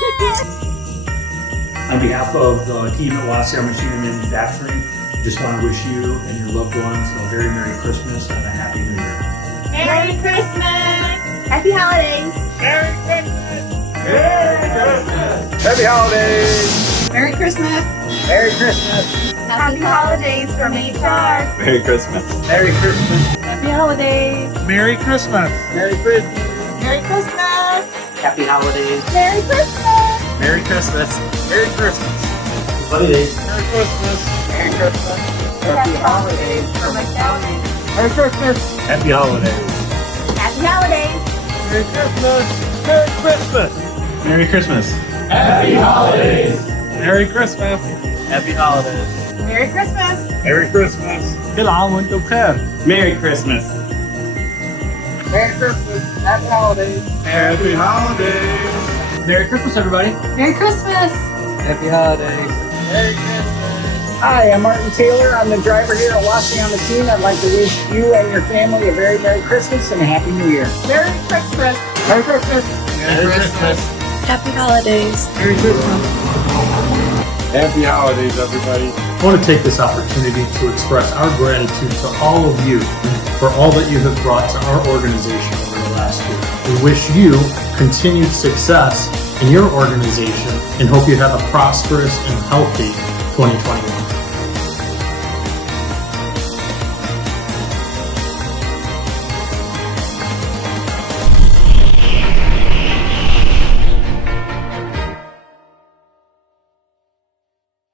On behalf of the team at Wauseon Machine and Manufacturing, I just want to wish you and your loved ones a very Merry Christmas and a Happy New Year. Merry Christmas! Happy holidays! Merry Christmas! Merry Christmas! Happy holidays! Merry Christmas! Merry Christmas! Happy holidays from HR! Merry Christmas! Merry Christmas! Happy holidays! Merry Christmas! Merry Christmas! Merry Christmas! Happy holidays. Merry Christmas! Merry Christmas! Merry Christmas! Holidays. Merry Christmas! Merry Christmas! Happy holidays from accounting! Merry Christmas! Happy holidays. Happy holidays! Merry Christmas! Merry Christmas! Merry Christmas. Happy holidays! Merry Christmas! Happy holidays! Merry Christmas! Merry Christmas! كل عام وانتم بخير. Merry Christmas! Merry Christmas! Happy holidays! Happy holidays! Merry Christmas, everybody. Merry Christmas! Happy holidays. Merry Christmas! Hi, I'm Martin Taylor. I'm the driver here at Wauseon Machine. I'd like to wish you and your family a very Merry Christmas and a Happy New Year. Merry Christmas! Merry Christmas! Merry Christmas! Happy holidays. Merry Christmas! Happy holidays, everybody! I want to take this opportunity to express our gratitude to all of you for all that you have brought to our organization over the last year. We wish you continued success in your organization and hope you have a prosperous and healthy 2021.